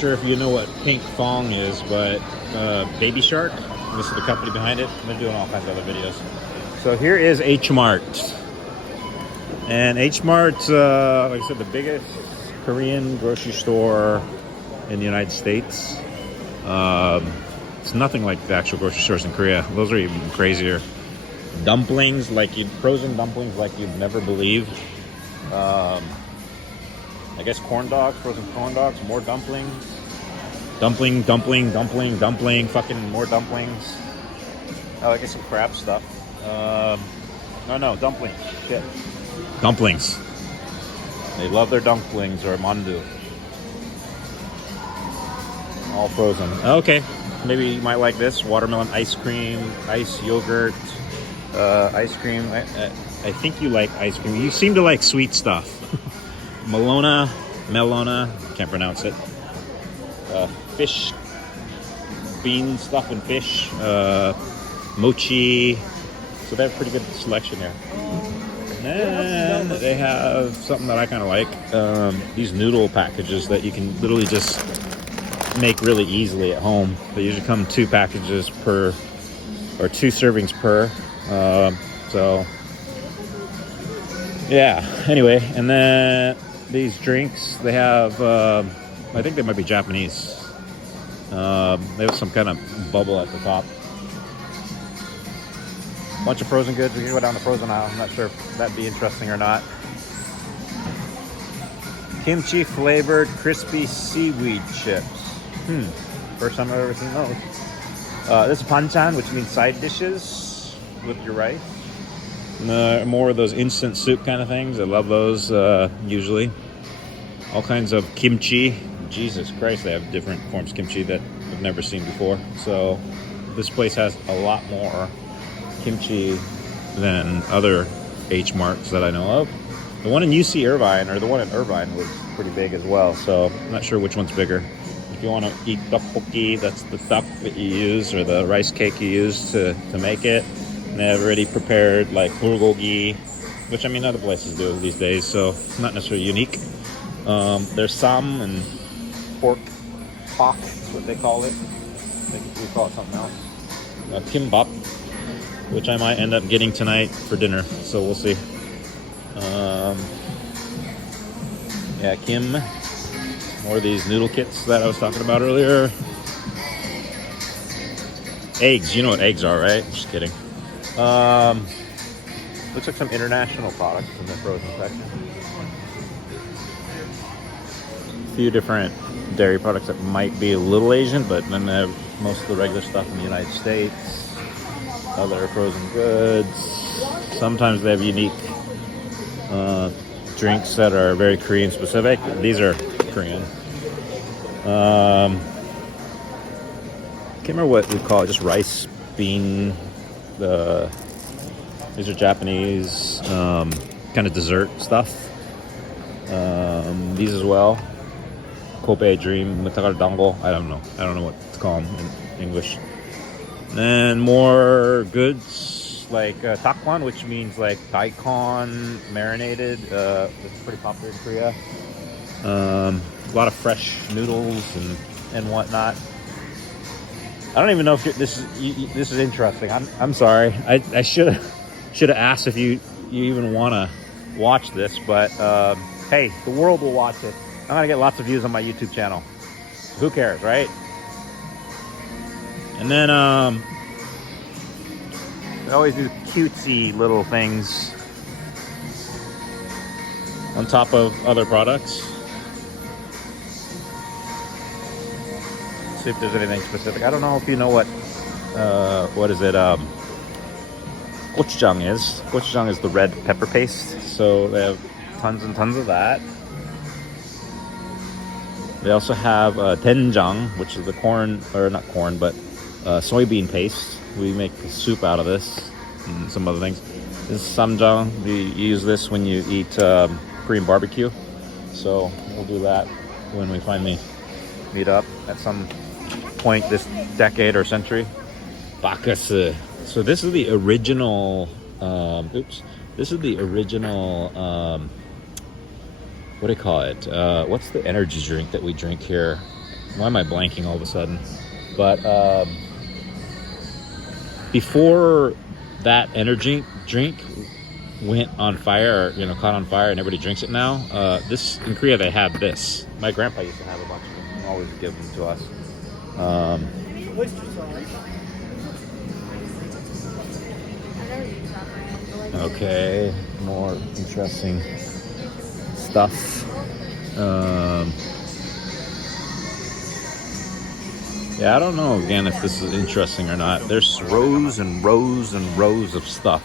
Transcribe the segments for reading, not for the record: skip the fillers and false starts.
sure if you know what pink thong is, but Baby Shark, this is the company behind it. They're doing all kinds of other videos. So here is HMart. And HMart, like I said, the biggest Korean grocery store in the United States. It's nothing like the actual grocery stores in Korea. Those are even crazier. Dumplings, frozen dumplings like you'd never believe. I guess corn dogs, frozen corn dogs, more dumplings. Dumpling, fucking more dumplings. Oh, I guess some crab stuff. No, dumplings. Shit. Dumplings. They love their dumplings or mandu. All frozen. Okay, maybe you might like this. Watermelon ice cream, ice yogurt, ice cream. I think you like ice cream. You seem to like sweet stuff. Melona, can't pronounce it. Fish, bean stuff and fish. Mochi. So they have a pretty good selection here. And then they have something that I kind of like. These noodle packages that you can literally just make really easily at home. They usually come 2 packages per, or 2 servings per. So yeah, anyway, and then these drinks, they have, I think they might be Japanese. They have some kind of bubble at the top. Bunch of frozen goods. We can go down the frozen aisle. I'm not sure if that'd be interesting or not. Kimchi flavored crispy seaweed chips. First time I've ever seen those. This is banchan, which means side dishes with your rice. More of those instant soup kind of things. I love those usually. All kinds of kimchi. Jesus Christ, they have different forms of kimchi that I've never seen before. So this place has a lot more kimchi than other H-Marts that I know of. The one in UC Irvine, or the one in Irvine, was pretty big as well. So I'm not sure which one's bigger. If you want to eat tteokbokki, that's the duck that you use, or the rice cake you use to make it. And they have already prepared like bulgogi, which I mean other places do these days, so not necessarily unique. There's sam and pork is what they call it. I think we call it something else. Kimbap, which I might end up getting tonight for dinner, so we'll see. Yeah, Kim. More of these noodle kits that I was talking about earlier. Eggs, you know what eggs are, right? Just kidding. Looks like some international products in the frozen section. A few different dairy products that might be a little Asian, but then they have most of the regular stuff in the United States. Other frozen goods. Sometimes they have unique drinks that are very Korean specific. These are Korean. Can't remember what we call it, just rice, bean. These are Japanese kind of dessert stuff. These as well. Kobe Dream, Matagar Dango. I don't know what to call them in English. And more goods like takwan, which means like daikon marinated. It's pretty popular in Korea. A lot of fresh noodles and whatnot. I don't even know if this is interesting. I'm sorry. I should have asked if you even want to watch this, but hey, the world will watch it. I'm gonna get lots of views on my YouTube channel. Who cares, right? And then they always do cutesy little things on top of other products. See if there's anything specific. I don't know if you know what is it? Gochujang is. Gochujang is the red pepper paste. So they have tons and tons of that. They also have doenjang, which is the corn, or not corn, but soybean paste. We make soup out of this and some other things. This is samjang. We use this when you eat Korean barbecue. So we'll do that when we finally meet up at some point this decade or century. Bakasu. So this is the original. This is the original. What do you call it? What's the energy drink that we drink here? Why am I blanking all of a sudden? But before that energy drink went on fire, or, you know, caught on fire, and everybody drinks it now. This in Korea they have this. My grandpa used to have a bunch of them. He always give them to us. Okay, more interesting stuff. Yeah, I don't know again if this is interesting or not. There's rows and rows and rows of stuff.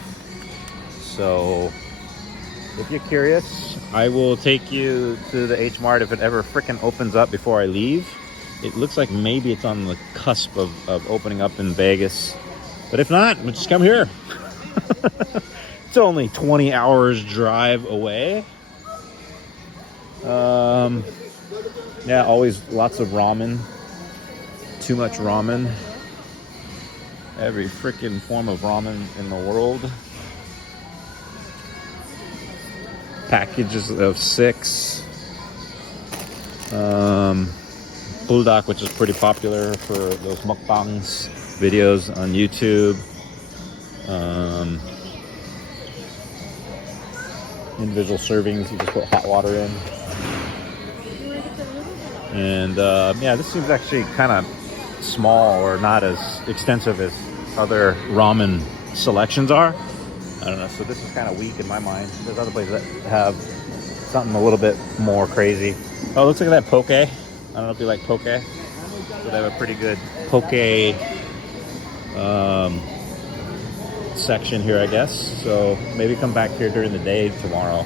So if you're curious, I will take you to the HMart if it ever frickin' opens up before I leave. It looks like maybe it's on the cusp of opening up in Vegas. But if not, we'll just come here. It's only 20 hours drive away. Yeah, always lots of ramen. Too much ramen. Every freaking form of ramen in the world. Packages of 6. Bulldog, which is pretty popular for those mukbangs videos on YouTube. Individual servings, you just put hot water in. And yeah, this seems actually kind of small or not as extensive as other ramen selections are. I don't know, so this is kind of weak in my mind. There's other places that have something a little bit more crazy. Oh, looks like that poke. I don't know if you like poke. So they have a pretty good poke section here, I guess. So maybe come back here during the day tomorrow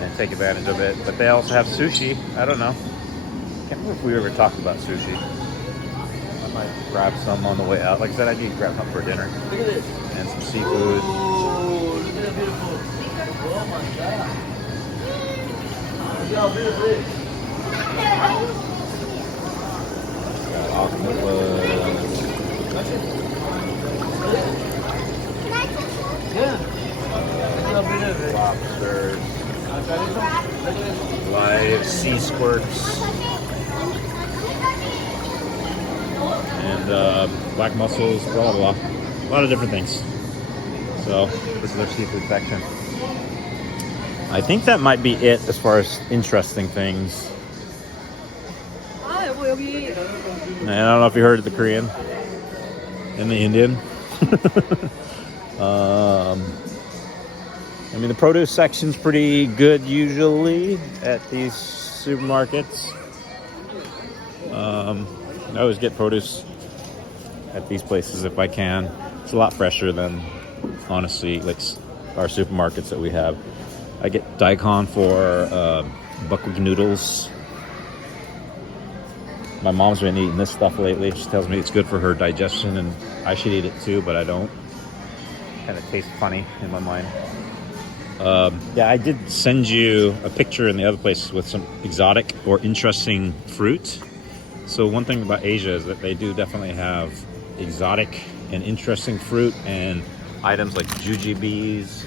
and take advantage of it. But they also have sushi. I don't know. Can't remember if we ever talked about sushi. I might grab some on the way out. Like I said, I need to grab something for dinner. And some seafood. Oh, look at that beautiful. Oh my God. Look how beautiful it is. Octopus. Yeah. Look how beautiful it is. Lobsters. Live sea squirts. And black mussels, blah, blah, blah. A lot of different things. So, this is their seafood section. I think that might be it as far as interesting things. And I don't know if you heard the Korean and the Indian. I mean, the produce section's pretty good usually at these supermarkets. I always get produce at these places if I can. It's a lot fresher than, honestly, like our supermarkets that we have. I get daikon for buckwheat noodles. My mom's been eating this stuff lately. She tells me it's good for her digestion, and I should eat it too, but I don't. Kind of tastes funny in my mind. Yeah, I did send you a picture in the other place with some exotic or interesting fruit. So one thing about Asia is that they do definitely have exotic and interesting fruit and items like jujubes,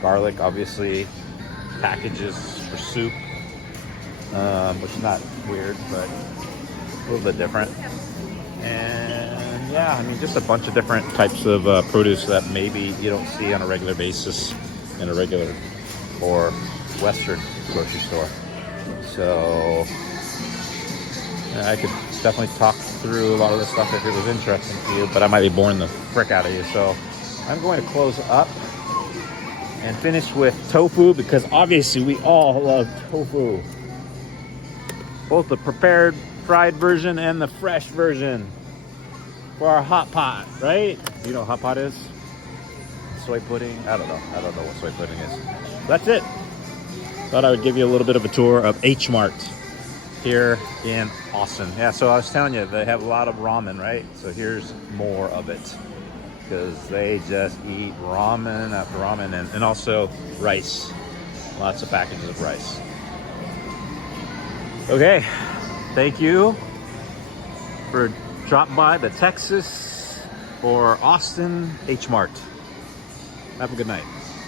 garlic, obviously, packages for soup, which is not weird, but a little bit different. And yeah, I mean, just a bunch of different types of produce that maybe you don't see on a regular basis in a regular or Western grocery store. So I could definitely talk through a lot of this stuff if it was interesting to you, but I might be boring the frick out of you. So I'm going to close up and finish with tofu, because obviously we all love tofu. Both the prepared fried version and the fresh version for our hot pot, right? You know what hot pot is? Soy pudding? I don't know what soy pudding is. That's it. Thought I would give you a little bit of a tour of HMart here in Austin. Yeah, so I was telling you, they have a lot of ramen, right? So here's more of it, because they just eat ramen after ramen, and also rice. Lots of packages of rice. Okay, thank you for dropping by the Texas or Austin HMart. Have a good night.